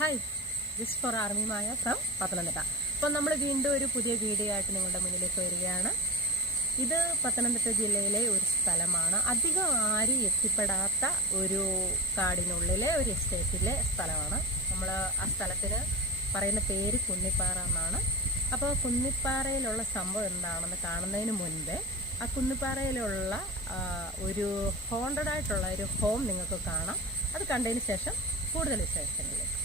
Hi this for army Maya from Pathanamthitta അപ്പം നമ്മൾ വീണ്ടും ഒരു പുതിയ വീഡിയോ ആയിട്ട് നിങ്ങളുടെ മുന്നിലേക്ക് വരികയാണ്. ഇത് പത്തനംതിട്ട ജില്ലയിലെ ഒരു സ്ഥലമാണ്. അധികം ആരും എത്തിപ്പെടാത്ത ഒരു കാടിനുള്ളിലെ ഒരു എസ്റ്റേറ്റിലെ സ്ഥലമാണ്. നമ്മൾ ആ സ്ഥലത്തിന് പറയുന്ന പേര് കുന്നിപ്പാറ എന്നാണ്. അപ്പോൾ കുന്നിപ്പാറയിലുള്ള സംഭവം എന്താണെന്ന് കാണുന്നതിന് മുൻപേ ആ കുന്നിപ്പാറയിലുള്ള ഒരു ഹോണ്ടഡ് ആയിട്ടുള്ള ഒരു ഹോം നിങ്ങൾക്ക് കാണാം. അത് കണ്ടതിന് ശേഷം കൂടുതൽ വിശേഷങ്ങളിലേക്ക്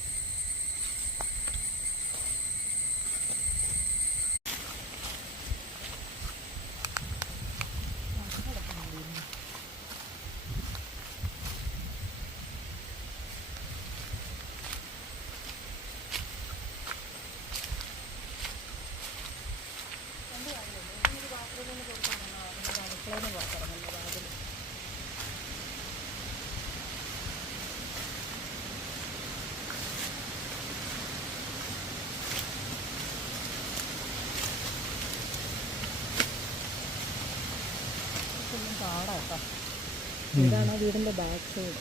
ഇതാണ് വീടിന്റെ വീടിന്റെ ബാക്ക് സൈഡ്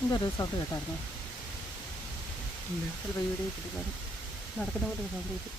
എന്തൊരു സൗണ്ട് കേട്ടായിരുന്നോ? ചിലപ്പോൾ വീഡിയോ കിട്ടിക്കാണ് നടക്കുന്ന പോലെ സൗണ്ട് കിട്ടി.